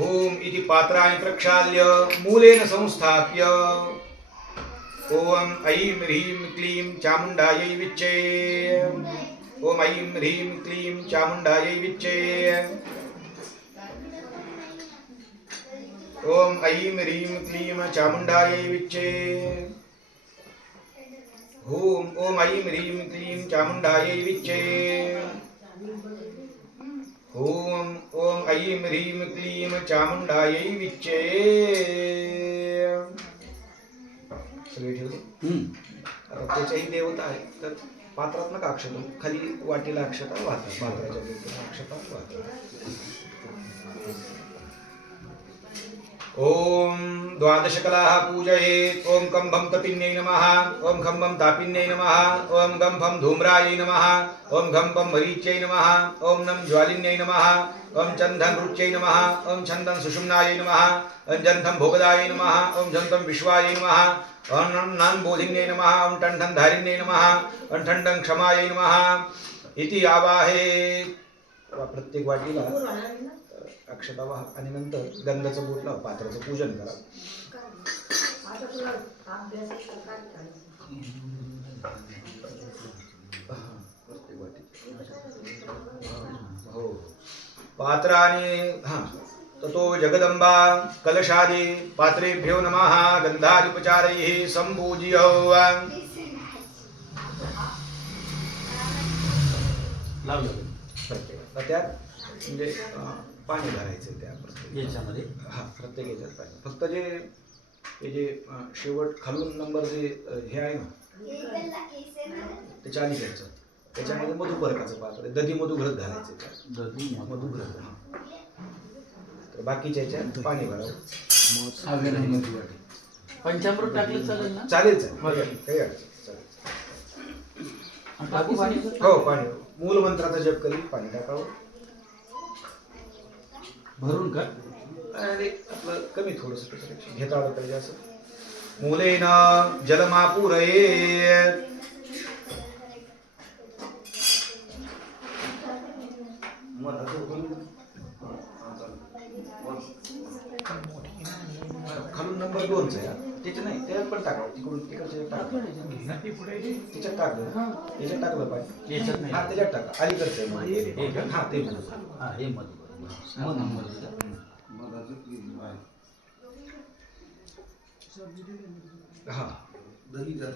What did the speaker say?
ओम इति पात्राणि प्रक्षाल्य मूलेन संस्थाप्य ओम ऐं ह्रीं क्लीं चामुण्डायै विच्चे। ओम ऐं ह्रीं क्लीं चामुण्डायै विच्चे। ओम ऐं ह्रीं क्लीं चामुण्डायै विच्चे। ओम ऐं ह्रीं क्लीं चामुण्डायै विच्चे। ओम ऐं ह्रीं क्लीं चामुण्डायै विच्चे। सगळे ठेवले। आता त्याच्याही देवता आहे तर पात्रात नका अक्षता खाली वाटीला अक्षता वाहता पात्राच्या देवतेला अक्षता वाहता। ओम द्वादशकलाः पूजयेत्। ओम कंभं तपिन्यै नमः। ओम खंभं तापिन्यै नमः। ओम गंभं धूम्रायै नमः। ओम गंभं मरीच्यै नमः। ओम नं ज्वालिन्यै नमः। ओम चन्दं रुच्यै नमः। ओम छन्दं सुषुम्नायै नमः। ओम जन्धं भोगदायै नमः। ओम जन्तं विश्वायै नमः। ओम नन् बोधिन्यै नमः। ओम ठण्ठं धारिण्यै नमः। ओम ठण्ठं क्षमायै नमः इति आवाहे। प्रत्येक वाटीला अक्षता वाहा आणि नंतर गंधाचं बोट लावा पात्राचं पूजन करा। प्रत्येक वाटी हो पात्राणि ततो जगदंबा कलशादि पात्रेभ्यो नमः गंधादुपचारैः संपूज्य लावलं प्रत्येक त्यात म्हणजे पाणी घालायचं त्या प्रत्येक याच्यामध्ये प्रत्येक याच्यात पाणी फक्त जे हे जे शेवट खालून नंबर जे हे आहे ना त्याच्या आधी घ्यायचं त्याच्यामध्ये मधुपर्काचं पात्र दधी मधुघृत घालायचं दधी मधुघृत तर बाकीच्या याच्यात पाणी भरावं पंचामृत टाकलं चालेल ना? चालेल काही अडचण चालेल हो पाणी मूलमंत्राचा जप करी पाणी टाकावं भरून का अरे आपलं कमी थोडंसं त्याच्यापेक्षा घेता आलं पाहिजे असं मूलेन जलमापूरयेत् खालून नंबर 2 चा त्याच्या नाही त्याच्यात पण टाकावं तिकडून तिकडच्या टाकलं त्याच्यात टाकलं याच्यात टाकलं पाहिजे याच्यात नाही त्याच्यात टाका अलीकडचं ते हे दही जात